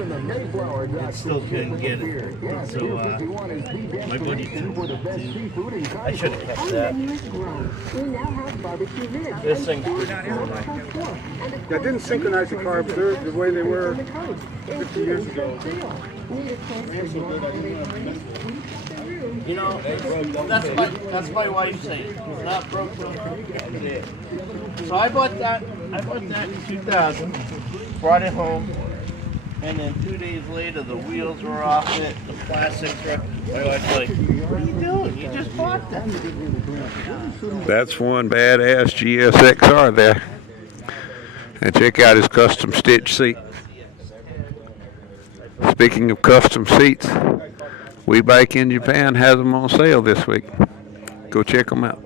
and still couldn't get it. So my buddy took it. I should have kept that. This thing's pretty cool. That didn't synchronize the car, but they're the way they were 50 years ago. You know, that's my wife's saying. It's not broken. So I bought that in 2000, brought it home, and then 2 days later the wheels were off it, the plastics were. My wife's like, "What are you doing? You just bought that." That's one badass GSXR there. And check out his custom stitch seat. Speaking of custom seats, We Bike in Japan has them on sale this week. Go check them out.